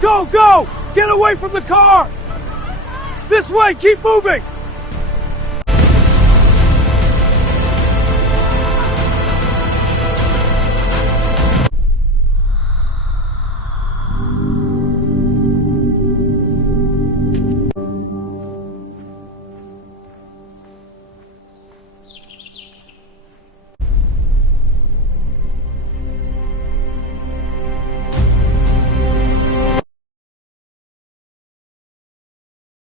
Go, go! Get away from the car! This way, keep moving!